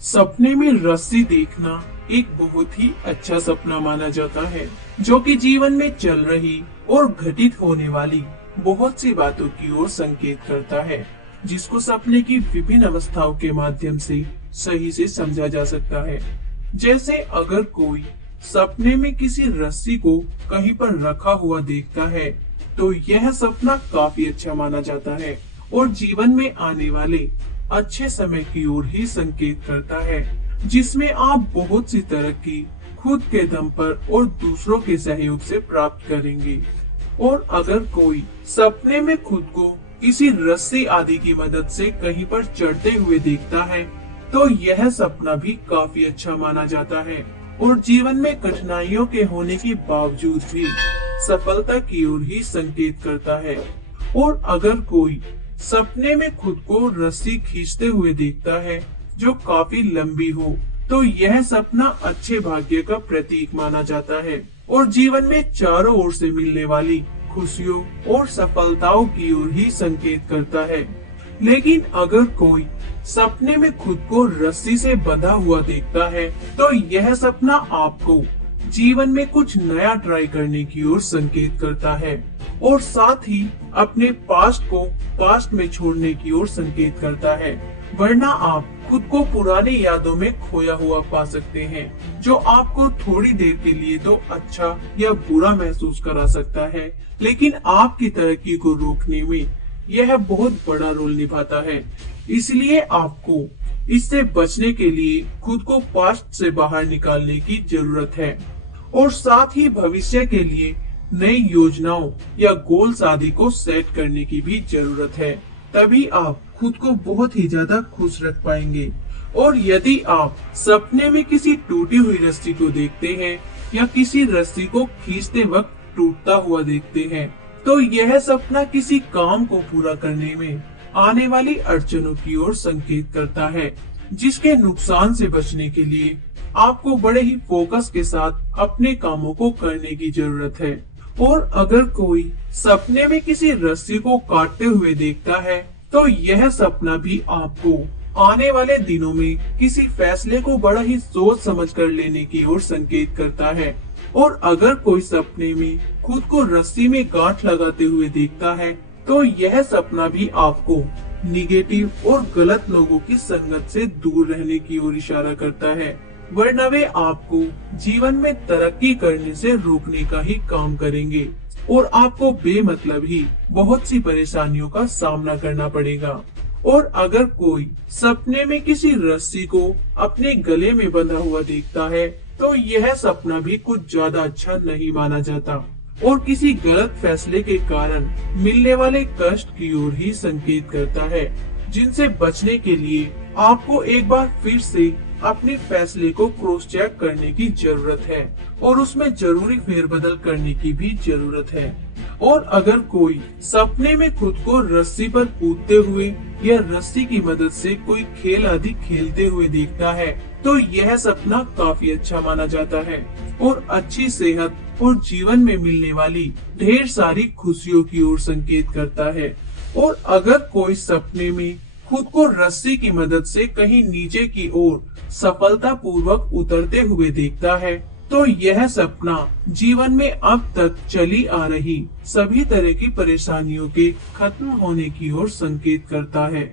सपने में रस्सी देखना एक बहुत ही अच्छा सपना माना जाता है, जो कि जीवन में चल रही और घटित होने वाली बहुत सी बातों की ओर संकेत करता है, जिसको सपने की विभिन्न अवस्थाओं के माध्यम से सही से समझा जा सकता है। जैसे अगर कोई सपने में किसी रस्सी को कहीं पर रखा हुआ देखता है, तो यह सपना काफी अच्छा माना जाता है और जीवन में आने वाले अच्छे समय की ओर ही संकेत करता है, जिसमें आप बहुत सी तरक्की खुद के दम पर और दूसरों के सहयोग से प्राप्त करेंगे। और अगर कोई सपने में खुद को किसी रस्सी आदि की मदद से कहीं पर चढ़ते हुए देखता है, तो यह सपना भी काफी अच्छा माना जाता है और जीवन में कठिनाइयों के होने के बावजूद भी सफलता की ओर ही संकेत करता है। और अगर कोई सपने में खुद को रस्सी खींचते हुए देखता है जो काफी लंबी हो, तो यह सपना अच्छे भाग्य का प्रतीक माना जाता है और जीवन में चारों ओर से मिलने वाली खुशियों और सफलताओं की ओर ही संकेत करता है। लेकिन अगर कोई सपने में खुद को रस्सी से बंधा हुआ देखता है, तो यह सपना आपको जीवन में कुछ नया ट्राई करने की ओर संकेत करता है और साथ ही अपने पास्ट को पास्ट में छोड़ने की ओर संकेत करता है, वरना आप खुद को पुरानी यादों में खोया हुआ पा सकते हैं, जो आपको थोड़ी देर के लिए तो अच्छा या बुरा महसूस करा सकता है, लेकिन आपकी तरक्की को रोकने में यह बहुत बड़ा रोल निभाता है। इसलिए आपको इससे बचने के लिए खुद को पास्ट से बाहर निकालने की जरूरत है और साथ ही भविष्य के लिए नई योजनाओं या गोल्स आदि को सेट करने की भी जरूरत है। तभी आप खुद को बहुत ही ज्यादा खुश रख पाएंगे। और यदि आप सपने में किसी टूटी हुई रस्सी को देखते हैं या किसी रस्सी को खींचते वक्त टूटता हुआ देखते हैं, तो यह सपना किसी काम को पूरा करने में आने वाली अड़चनों की ओर संकेत करता है, जिसके नुकसान से बचने के लिए आपको बड़े ही फोकस के साथ अपने कामों को करने की जरूरत है। और अगर कोई सपने में किसी रस्सी को काटते हुए देखता है, तो यह सपना भी आपको आने वाले दिनों में किसी फैसले को बड़ा ही सोच समझ कर लेने की ओर संकेत करता है। और अगर कोई सपने में खुद को रस्सी में गांठ लगाते हुए देखता है, तो यह सपना भी आपको निगेटिव और गलत लोगों की संगत से दूर रहने की ओर इशारा करता है, वरना वे आपको जीवन में तरक्की करने से रोकने का ही काम करेंगे और आपको बेमतलब ही बहुत सी परेशानियों का सामना करना पड़ेगा। और अगर कोई सपने में किसी रस्सी को अपने गले में बंधा हुआ देखता है, तो यह सपना भी कुछ ज्यादा अच्छा नहीं माना जाता और किसी गलत फैसले के कारण मिलने वाले कष्ट की ओर ही संकेत करता है, जिनसे बचने के लिए आपको एक बार फिर से अपने फैसले को क्रॉस चेक करने की जरूरत है और उसमें जरूरी फेरबदल करने की भी जरूरत है। और अगर कोई सपने में खुद को रस्सी पर कूदते हुए या रस्सी की मदद से कोई खेल आदि खेलते हुए देखता है, तो यह सपना काफी अच्छा माना जाता है और अच्छी सेहत और जीवन में मिलने वाली ढेर सारी खुशियों की ओर संकेत करता है। और अगर कोई सपने में खुद को रस्सी की मदद से कहीं नीचे की ओर सफलता पूर्वक उतरते हुए देखता है, तो यह सपना जीवन में अब तक चली आ रही सभी तरह की परेशानियों के खत्म होने की ओर संकेत करता है।